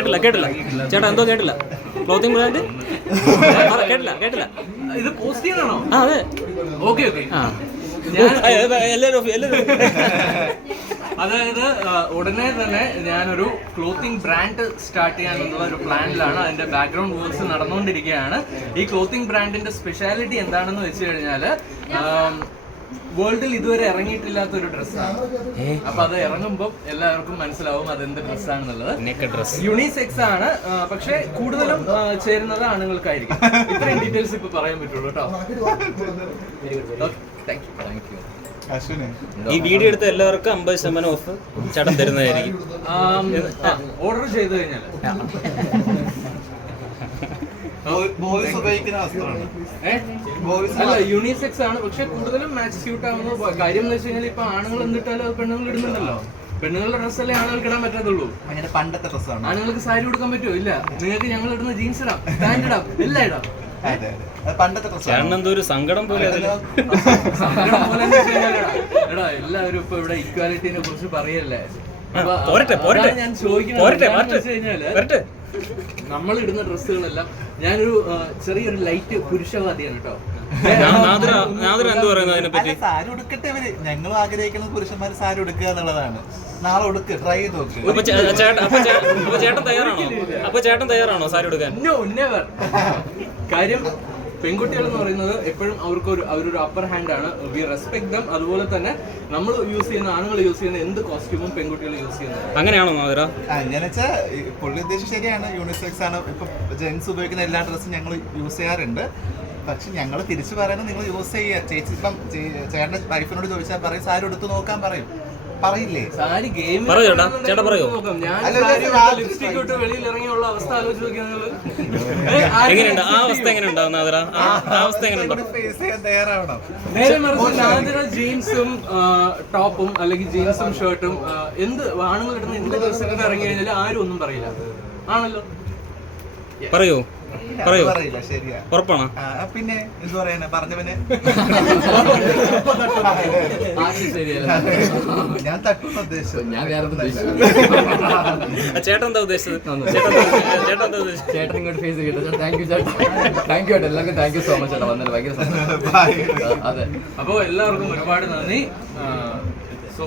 കേട്ടില്ല ചേട്ടാ എന്തോ കേട്ടില്ല. ക്ലോത്തിങ് ബ്രാൻഡ് കേട്ടില്ല. ഇത് പോസ്റ്റ് ചെയ്യാനാണോ? ആ അതെ. ഓക്കെ എല്ലാവരും അതായത് ഉടനെ തന്നെ ഞാനൊരു ക്ലോത്തിങ് ബ്രാൻഡ് സ്റ്റാർട്ട് ചെയ്യാനുള്ള ഒരു പ്ലാനിലാണ്. അതിന്റെ ബാക്ക്ഗ്രൗണ്ട് വർക്ക്സ് നടന്നുകൊണ്ടിരിക്കുകയാണ്. ഈ ക്ലോത്തിങ് ബ്രാൻഡിന്റെ സ്പെഷ്യാലിറ്റി എന്താണെന്ന് വെച്ച് കഴിഞ്ഞാൽ വേൾഡിൽ ഇതുവരെ ഇറങ്ങിയിട്ടില്ലാത്ത ഒരു ഡ്രസ്സാണ്. അപ്പൊ അത് ഇറങ്ങുമ്പോൾ എല്ലാവർക്കും മനസ്സിലാവും അതെന്ത് ഡ്രസ്സാണെന്നുള്ളത്. യൂണിസെക്സ് ആണ്, പക്ഷെ കൂടുതലും ചേരുന്നത് ആണുങ്ങൾക്കായിരിക്കും. ഇത്രയും ഡീറ്റെയിൽസ് ഇപ്പൊ പറയാൻ പറ്റുള്ളൂ കേട്ടോ. Thank you. ഈ വീഡിയോ എടുത്ത എല്ലാവർക്കും 50% ഓഫ് ചേട്ടൻ തരുന്നതായിരിക്കും ഓർഡർ ചെയ്ത് കഴിഞ്ഞാൽ. അല്ല, യൂണിസെക്സ് ആണ്, പക്ഷെ കൂടുതലും മാച്ച് സ്യൂട്ട് ആവുന്ന കാര്യം എന്ന് വെച്ച് കഴിഞ്ഞാൽ ഇപ്പൊ ആണുങ്ങൾ എന്തിട്ടാലും അത് പെണ്ണുങ്ങൾ ഇടുന്നുണ്ടല്ലോ. പെണ്ണുങ്ങളുടെ ഡ്രസ്സല്ലേ ആണുങ്ങൾക്ക് ഇടാൻ പറ്റാത്തുള്ളൂ. അങ്ങനെ പണ്ടത്തെ ഡ്രസ്സാണ്. ആണുങ്ങൾക്ക് സാരി കൊടുക്കാൻ പറ്റുമോ? ഇല്ല. നിങ്ങൾക്ക് ഞങ്ങൾ ഇടുന്ന ജീൻസ് ഇടാം, പാന്റ് ഇടാം, എല്ലാം ഇടാം. എന്തോ ഒരു സങ്കടം പോലെ എടാ, എല്ലാവരും ഇപ്പൊ ഇവിടെ ഇക്വാലിറ്റിനെ കുറിച്ച് പറയല്ലേ. ഞാൻ ചോദിക്കുന്നത് കഴിഞ്ഞാല് നമ്മൾ ഇടുന്ന ഡ്രസ്സുകളെല്ലാം, ഞാനൊരു ചെറിയൊരു ലൈറ്റ് പുരുഷവാദിയാണ് കേട്ടോ. സാരി ഉടുക്കട്ടെ ഇവര്. ഞങ്ങൾ ആഗ്രഹിക്കുന്നത് പുരുഷന്മാര് സാരി ഉടുക്കുക എന്നുള്ളതാണ്. നാളെ ഉടുക്ക്, ട്രൈ ചെയ്ത് നോക്ക്. ചേട്ടൻ തയ്യാറാണോ സാരി ഉടുക്കാൻ? കാര്യം പെൺകുട്ടികൾ എന്ന് പറയുന്നത് എപ്പോഴും അവരൊരു അപ്പർ ഹാൻഡ് ആണ്. V respect dum. അതുപോലെ തന്നെ നമ്മൾ യൂസ് ചെയ്യുന്ന, ആണുങ്ങൾ യൂസ് ചെയ്യുന്ന എന്ത് കോസ്റ്റ്യൂമും പെൺകുട്ടികൾ യൂസ് ചെയ്യുന്നത് അങ്ങനെയാണോ? അങ്ങനെ വെച്ചാൽ പുള്ളി ഉദ്ദേശം ശരിയാണ്. യൂണിസെക്സ് ആണ്. ഇപ്പൊ ജെൻസ് ഉപയോഗിക്കുന്ന എല്ലാ ഡ്രസ്സും ഞങ്ങൾ യൂസ് ചെയ്യാറുണ്ട്. പക്ഷെ ഞങ്ങൾ തിരിച്ചു പറയുന്നത് നിങ്ങൾ യൂസ് ചെയ്യുക. ചേച്ചി ഇപ്പം ചേട്ടൻ്റെ വൈഫിനോട് ചോദിച്ചാൽ പറയും സാരി എടുത്ത് നോക്കാൻ പറയും. പറയില്ലേ? സാരി ഗെയിം ലിപ്സ്റ്റിക് ഇട്ട് വെളിയിൽ ഇറങ്ങിയുള്ള അവസ്ഥ ആലോചിച്ച് നോക്കിയാൽ നേരെ മറിച്ച് ജീൻസും ടോപ്പും അല്ലെങ്കിൽ ജീൻസും ഷർട്ടും എന്ത് ആണുങ്ങൾ ഇടുന്ന എന്ത് ഡ്രസ്സൊക്കെ ഇറങ്ങി കഴിഞ്ഞാൽ ആരും ഒന്നും പറയില്ല. ആണല്ലോ? പറയൂ. ഉറപ്പാണോ? പിന്നെ എന്ത് പറയാനാ പറഞ്ഞവനെ. ഞാൻ തട്ടുന്ന ഉദ്ദേശിച്ചത്. ഞാൻ വേറെ ചേട്ടൻ എന്താ ഉദ്ദേശിച്ചത്? ചേട്ടൻ ഇങ്ങോട്ട് ഫേസ് കിട്ടും. താങ്ക് യു ചേട്ടാ. താങ്ക് യു ചേട്ടാ. എല്ലാവർക്കും താങ്ക് യു സോ മച്ച് ചേട്ടാ. വന്നത് ഭയങ്കര അതെ. അപ്പോൾ എല്ലാവർക്കും ഒരുപാട് നന്ദി. സോ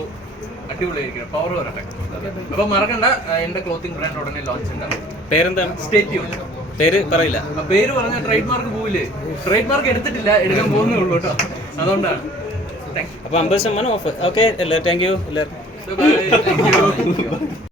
അടിപൊളിയായിരിക്കും. പവർ വരട്ടെ. അപ്പൊ മറക്കണ്ട, എന്റെ ക്ലോത്തിങ് ബ്രാൻഡ് ഉടനെ ലോഞ്ച് ഉണ്ടാവും. പേരെന്താണ്? Stay tuned. പേര് പറയില്ല. പേര് പറഞ്ഞ ട്രേഡ് മാർക്ക് പോവില്ലേ? ട്രേഡ് മാർക്ക് എടുത്തിട്ടില്ല, എടുക്കാൻ പോകുന്നേ ഉള്ളൂ കേട്ടോ. അതുകൊണ്ടാണ്. അപ്പൊ 50% ഓഫ്. ഓക്കെ, താങ്ക് യു എല്ലാവർക്കും.